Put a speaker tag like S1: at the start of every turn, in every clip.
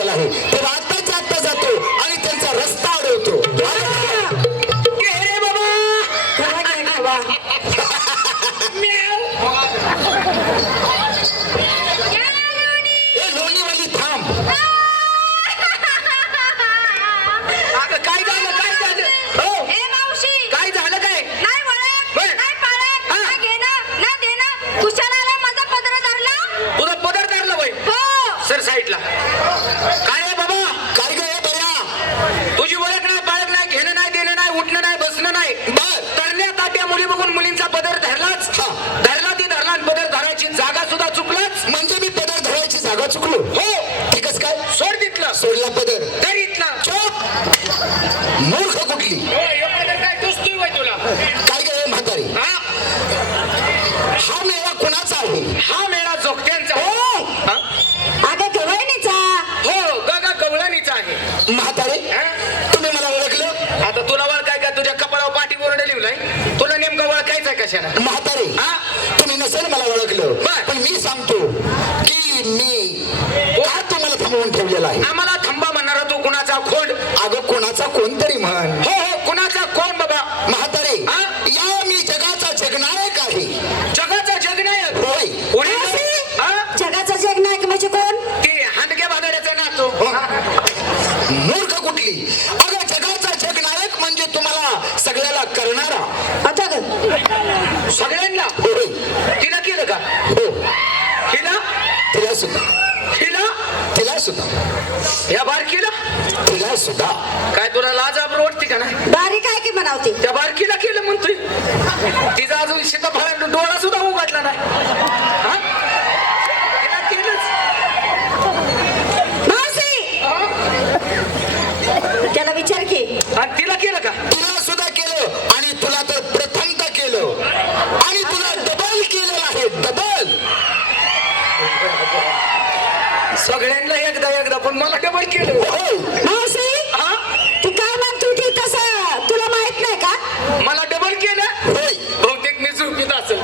S1: निघाला आहे, तेव्हा आत्ताच्या आत्ता जातो आणि त्यांचा रस्ता अडवतो. लोणीवाली थांब. काय झालं, काय झालं? हो काय झालं, काय तुझा पदर धरला बाई सर साईडला. काय आहे बाबा, काय गे बया, तुझी ओळख नाही, पाळख नाही, घेणं नाही, देणं नाही, उठणं नाही, बसणं नाही. बर तरण्या ताट्या मुली बघून मुलींचा पदर धरलाच. धरला ती धरला, पदर धरायची जागा सुद्धा चुकलाच. म्हणजे मी पदर धरायची जागा चुकलो. हो ठीकच काय, सोड तिथला, सोडला पदर तर इथला. चोप मूर्ख कुठली. काय टोचतोय बाई तुला. काय गे म्हातारी, हा मेळा कुणाचा आहे. हा मेळा जोगत्यांचा. म्हातारे तुम्ही मला ओळखलं. आता तुला ओळखाय का, तुझ्या कपाळावर पाठी बोर्ड लिहिलंय, तुला नेमकं ओळखायचं कशाला. म्हातारे तुम्ही नसेल मला ओळखलं, पण मी सांगतो की मी का तुम्हाला थांबवून ठेवलेला आहे. आम्हाला थांबा म्हणणारा तू कुणाचा खोड. अगं कुणाचा कोण तरी म्हण. हो हो कुणाचा कोण बाबा. म्हातारे या मी जगाचा जगनायक आहे. जगाचा जगनायक. होय
S2: जगाचा जगनायक म्हणजे कोण.
S1: ते हांडग्या बाजाराचा नातो. मूर्ख कुठली. अगं जगाचा जगनायक म्हणजे तुम्हाला सगळ्याला करणारा.
S2: आता
S1: सगळ्यांना. होय तिला केलं का. हो हिला, तिला सुद्धा, हिला, तिला सुद्धा, या बारकीला, तिला सुद्धा. काय तुला लाज आबरू वाटते का नाही.
S2: बारीक आहे की म्हणावते.
S1: त्या बारकीला केलं म्हणतोय. तिचा अजून सीताफळ डोळा सुद्धा उघडला नाही. तिला केलंच.
S2: त्याला विचार की.
S1: आणि तिला केलं का. तिला सुद्धा केलं आणि तुला तर प्रथमता केलं आणि तुला डबल केलेलं आहे. डबल. सगळ्यांना एकदा एकदा, पण मला डबल केलं.
S2: मावशी ती काय म्हणतो ती तसं तुला माहित नाही का.
S1: मला डबल केलं. होय बहुतेक मी झोपीत असेल.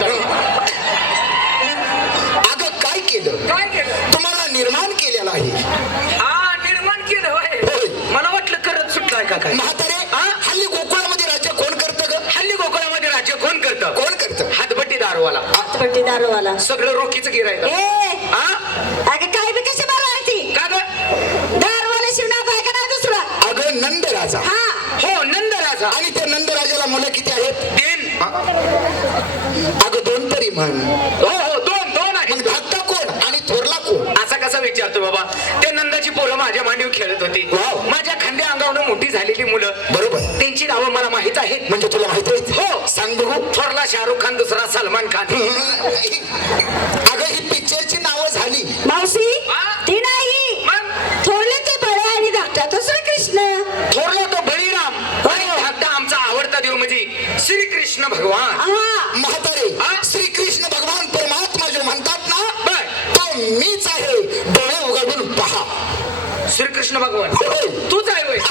S1: अगं काय केलं. काय केलं. तुम्हाला निर्माण केलेलं आहे. निर्माण केलं. होय मला वाटलं करत सुटलाय का काय. म्हातारे हल्ली गोकुळामध्ये राज्य कोण करतं ग. हल्ली गोकुळामध्ये राज्य कोण करतं. कोण करतं. हातभट्टी दारूवाला.
S2: हातभट्टी दारूवाला.
S1: सगळं रोखीचं गिरायचं.
S2: अगं काय बी कशी मारायची का ग. दारूवाला शिवणात आहे का नाही दुसरा. अगं
S1: नंदराजा. हो नंदराजा. आणि त्या नंदराजाला मुलं किती आहेत. 3. अगं 2 तरी म्हण. हो हो 2 2 आहे. धाकटा कोण आणि थोरला कोण. असा कसा विचारतो बाबा. ते नंदाची पोरं माझ्या मांडीवर खेळत होती. माझ्या खांद्या अंगावरून मोठी झालेली मुलं. बरोबर त्यांची नावं मला माहित आहेत. म्हणजे तुला माहित आहेत. हो सांग बघू. थोरला शाहरुख खान, दुसरा सलमान खान. अगं ही पिक्चरची नावं झाली.
S2: मावशी ती नाही. थोरले ते बळे आणि धाकटा तो श्रीकृष्ण.
S1: थोरला तो बळीराम आणि धाकटा आमचा आवडता देव म्हणजे श्रीकृष्ण भगवान. म्हातारे श्रीकृष्ण भगवान परमात्मा जो म्हणतात ना, तो मीच आहे. डोळे उघडून पहा. श्रीकृष्ण भगवान तूच आहे. होय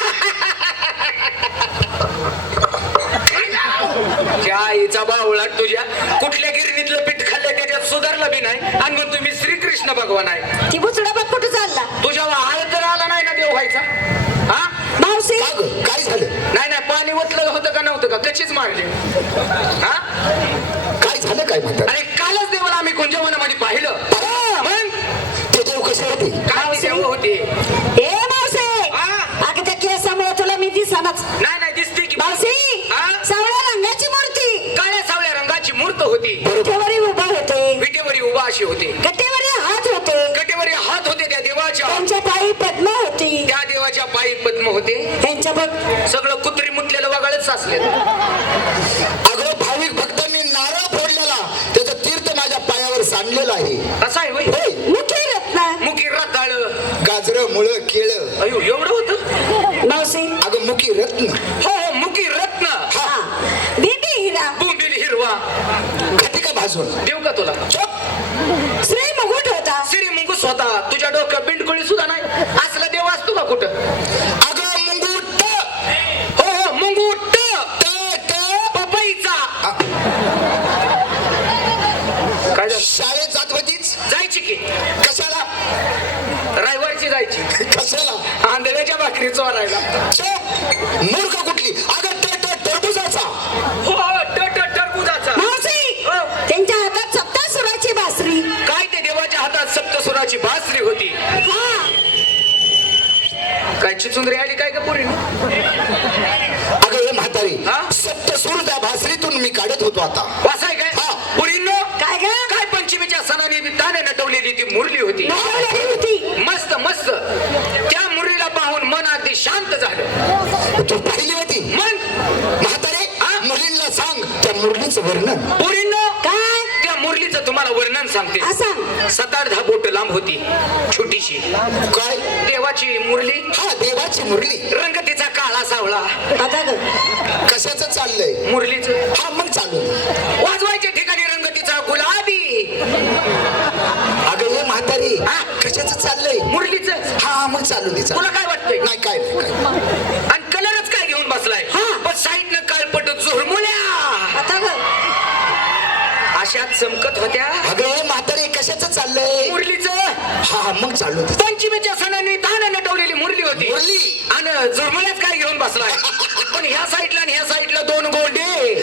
S1: त्या आईचा बावळा तुझ्या. कुठल्या गिरणीतलं पीठ खाल्लं त्याच्यात सुधारलं बी नाही आणि मग तुम्ही श्रीकृष्ण भगवान आहे.
S2: ती बुचडा बघ कुठं चालला.
S1: तुझ्या आळ तर आला नाही ना देव व्हायचा.
S2: मावशी
S1: काय झालं. नाही नाही पाणी ओतलं होतं का नव्हतं का. कशीच मारली. काय झालं काय म्हणतात. अरे कालच देवाला आम्ही कुंजवनामध्ये पाहिलं. मग ते देव कसे होते. काय देव होते.
S2: ए मावशी अगं त्या केसामुळे तुला मी दिसनाच.
S1: नाही नाही दिसते की.
S2: मावशी सावळ्या रंगाची मूर्ती.
S1: काळ्या सावळ्या रंगाची मूर्त होती.
S2: विटेवरी उभा होते.
S1: विटेवरी उभा अशी होते.
S2: गटेवरी हात होते.
S1: गटेवरी हात होते त्या देवाच्या.
S2: त्यांच्या पायी पद्म होती.
S1: त्या देवाच्या पायी पद्म होते.
S2: त्यांच्या बघ
S1: सगळं कुत्री मुतलेलं वगळच साचले. अगं भाविक भक्तांनी नारळ फोडलेला त्याचं तीर्थ माझ्या पायावर सांडलेलं आहे. असं आहे होय.
S2: मुखी रत्न.
S1: मुखी रताळ, गाजर, मुळ, केळ. अयो एवढं होतं.
S2: मावशी
S1: अगं मुखी रत्न. हो हो मुखी रत्न.
S2: बिंबी हिरा.
S1: बोंबील हिरवा. खाती का भाजून देव का तुला.
S2: श्री मुकुट होता.
S1: श्री मुंगूस होता. तुझ्या डोक्यात बिंडकुळी सुद्धा नाही. असला देव असतो का कुठं. अगं मुंगूट. हो हो मुंगूट. पपईचा. काय शाळेत जात होतीच. जायची की. कशाला. रविवारची कशी जायची
S3: कशाला
S1: आंधळ्याच्या भाकरी चोरायला.
S3: मूर्ख कुठली अगं टरबुजाचा
S1: हो टरबुजाचा.
S2: मावशी
S1: हो.
S2: त्यांच्या हातात सप्तासुराची बासरी.
S1: काय ते देवाच्या हातात सप्तसुराची बासरी होती.
S2: हा
S1: काय चिचुंद्री आली काय का पुरी.
S3: अगं हे म्हातारी
S1: हा?
S3: सप्तसूर त्या भासरीतून मी काढत होतो आता.
S1: वासाय काय
S3: हा.
S1: पुरींनो
S2: काय ग
S1: काय पंचमीच्या सणानिमित्ताने नटवलेली ती मुरली होती.
S2: नटवलेली होती.
S1: मस्त मस्त. त्या मुरलीला पाहून मन अगदी शांत झालं.
S3: तू पाहिली होती
S1: मन
S3: म्हातारे
S1: हा?
S3: मुलींना सांग त्या मुरलीचं वर्णन.
S1: पुरींनो
S2: काय
S1: त्या मुरलीचं तुम्हाला वर्णन सांगते.
S2: असं
S1: 7-8 बोट लांब होती, छोटीशी.
S3: काय
S1: देवाची मुरली,
S3: हा देवाची मुरली.
S1: रंग तिचा काळा सावळा.
S2: आता ग
S3: कशाचं चाललंय
S1: मुरलीचं
S3: हा मग चालू
S1: वाजवायच्या ठिकाणी रंग तिचा गुलाबी.
S3: अगं हे म्हातारी
S1: हा?
S3: कशाचं चाललंय
S1: मुरलीचं
S3: हा मग चालू दे
S1: तुला काय वाटतंय.
S3: नाही काय नाही काय
S1: आणि कलरच काय घेऊन बसलाय.
S2: हा.
S1: पण साईडनं काळपट झुरमुल्या
S2: आता ग
S1: अशात चमकत होत्या.
S3: अगं हे म्हातारी कशाचं चाललंय
S1: मुरलीचं
S3: हा मग चालू दे
S1: पंचमीच्या सणांनी ताना नटवलेली मुरली होती.
S3: मुरली
S1: आणि झुरमुल्यात काय घेऊन बसलाय. पण ह्या साईडला आणि ह्या साईडला 2 गोंडे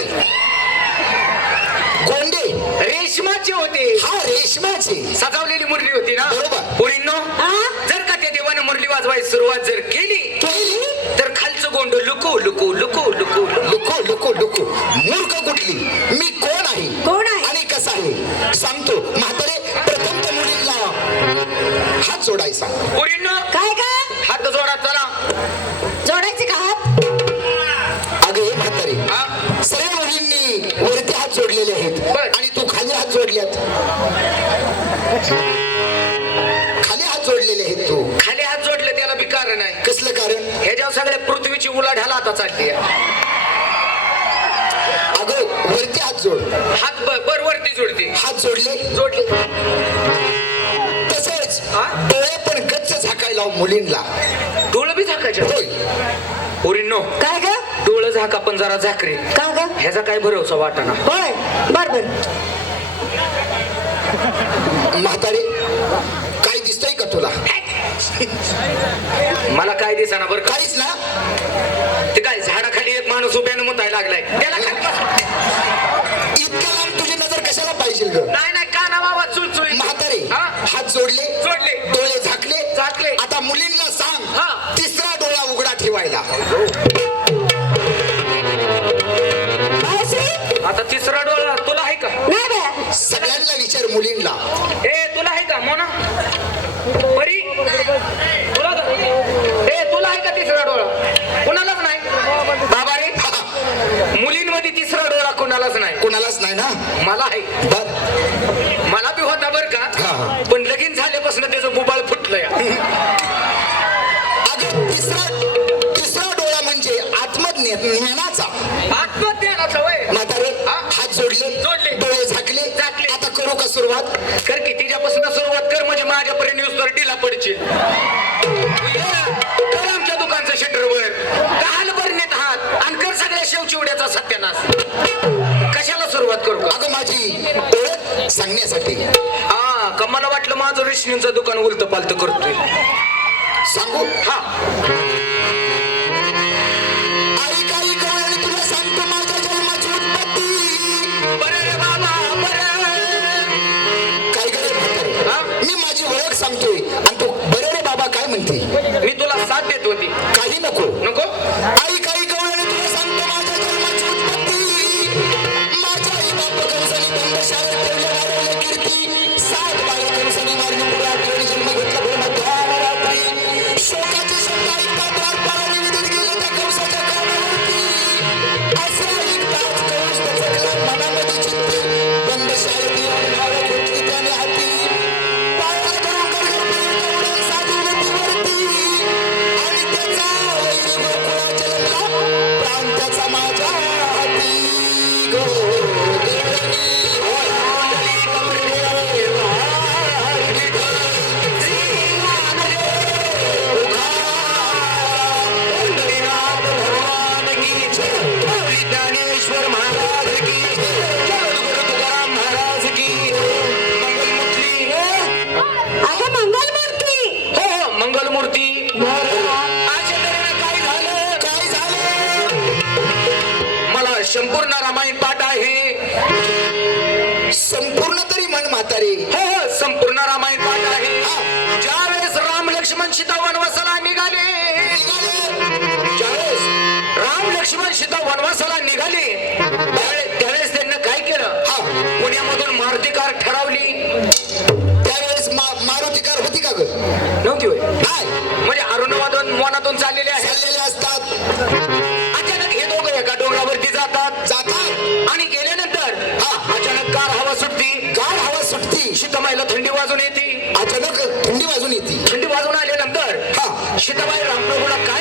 S3: गोंडे
S1: रेशमाचे होते.
S3: हा रेशमाची
S1: सजावलेली मुरली होती ना.
S3: बरोबर.
S1: पोरींनो
S2: हा?
S1: जर का त्या देवानं मुरली वाजवायची सुरुवात जर केली
S3: केली
S1: तर खालचं गोंड लुकू लुकू लुकू लुकू
S3: लुको लुको लुको मूर्ख कुठली मी कोण आहे
S2: कोण आहे?
S3: आणि कसा आहे सांगतो म्हातारे प्रथम त्या मुलीला हात जोडायचा
S1: पोरींनो
S2: काय ग
S1: हात जोडा चला.
S2: जोडायचे का हात.
S3: अगं हे म्हातारे
S1: हा?
S3: सर्व मुलींनी वरती हात जोडलेले आहेत
S1: बर.
S3: आणि तू खाली हात जोडल्यात खाली हात जोडलेले आहेत तू
S1: खाली हात जोडले त्याला बी कारण आहे.
S3: कसलं कारण
S1: ह्याच्यावर सगळ्या पृथ्वीची उलाढाल आता चालली आहे.
S3: अगं वरती हात जोड
S1: हात वरती जोडते.
S3: हात जोडले
S1: जोडले.
S3: तसेच
S1: हा?
S3: डोळे पण गच्च झाकायला लाव मुलींना
S1: डोळं बी झाकायचे.
S3: होय
S1: पोरींनो
S2: काय ग
S1: डोळं झाका पण जरा झाकरे.
S2: का ग
S1: ह्याचा काय भरोसा वाटाना.
S2: होय बर बर
S3: म्हातारे काय दिसतंय का तुला
S1: मला काय दिसाना बरं का.
S3: काहीच ना
S1: ते काय झाडाखाली एक माणूस उभ्यानं मुतायला लागलाय. त्याला खाली बस.
S3: इतक्या लांब तुझी नजर कशाला पाहिजे ग
S1: नाही नाही काना बाबा चुलचुळी.
S3: म्हातारे
S1: हा?
S3: हात जोडले
S1: जोडले.
S3: डोळे झाकले
S1: झाकले.
S3: आता मुलींना सांग
S1: हा.
S3: तिसरा डोळा उघडा ठेवायला
S2: मावशी
S1: आता तिसरा डोळा तुला आहे का.
S2: नाही बे
S3: सगळ्यांना विचार मुलींना
S1: ए तुला आहे का मोना बरी तुला ए तुला आहे का तिसरा डोळा. कुणालाच नाही बाबा रे. मुलींमध्ये तिसरा डोळा कुणालाच नाही.
S3: कोणालाच नाही ना
S1: मला आहे.
S3: बर
S1: मला बी होता बर का.
S3: हा.
S1: पण लगीन झाल्यापासून त्याचं बुबाळ फुटलंय.
S3: अगं तिसरा डोळा म्हणजे आत्मज्ञानाचा
S1: आत्मज्ञानाचं वय.
S3: म्हातारे
S1: हा?
S3: हात जोडले
S1: जोडले.
S3: डोळे झाकले
S1: झाकले.
S3: आता करू का सुरुवात
S1: कर की तिच्यापासून सुरुवात कर म्हणजे माझ्यापर्यंत येऊस तर ढिला पडशील. कर आमच्या दुकानचं शटर वर काल बरणीत हात आणि कर सगळ्या शेवचिवड्याचा सत्यानाश. कशाला सुरुवात करू का.
S3: अगं माझी ओळख सांगण्यासाठी
S1: हा का मला वाटलं माझं रेशनीचं दुकान उलत पालत करतोय.
S3: सांगू
S1: हा
S3: आई काही कवळ आणि तुला सांगतो माझ्या जन्माची उत्पत्ती
S1: बरं रे बाबा बरं.
S3: काय करे म्हातारे
S1: हा?
S3: मी माझी ओळख सांगतोय आणि तू बरे रे बाबा काय म्हणते
S1: मी तुला साथ देत होती.
S3: काही नको
S1: नको
S3: आई काही कवळ आणि तुला सांगतो माझ्या जन्माची उत्पत्ती माझ्या आई बाप कंसाने बंद शाळेत ठेवले वाढवले कीर्ती 7 बाळा कंसाने मारली मुळे आठवणी जन्म घेतला भरमध्यान रात्री शोकाचे शब्द ऐकतात
S1: रामायण पाठ आहे.
S3: संपूर्ण तरी म्हण म्हातारे.
S1: हो हो, संपूर्ण रामायण पाठ आहे.
S3: हा.
S1: ज्या वेळेस राम लक्ष्मण सीता वनवासाला निघाले,
S3: ज्यावेळेस
S1: राम लक्ष्मण सीता वनवासाला निघाले, त्यावेळेस त्यांनी काय केलं?
S3: हा.
S1: पुण्यामधून मारुती कार ठरवली.
S3: त्यावेळेस मारुती कार होती का ग?
S1: नव्हती होय?
S3: काय
S1: म्हणजे अरुणवादून वनातून चाललेले आहे.
S3: चाललेले असतात.
S1: अचानक हे दोघं एका डोंगरावरती जातात आणि गेल्यानंतर अचानक गार हवा सुटती.
S3: गाढ हवा सुटती.
S1: सीताबाईला थंडी वाजून येते.
S3: अचानक थंडी वाजून येते.
S1: थंडी वाजून आल्यानंतर
S3: हा.
S1: सीताबाई रामप्रभूला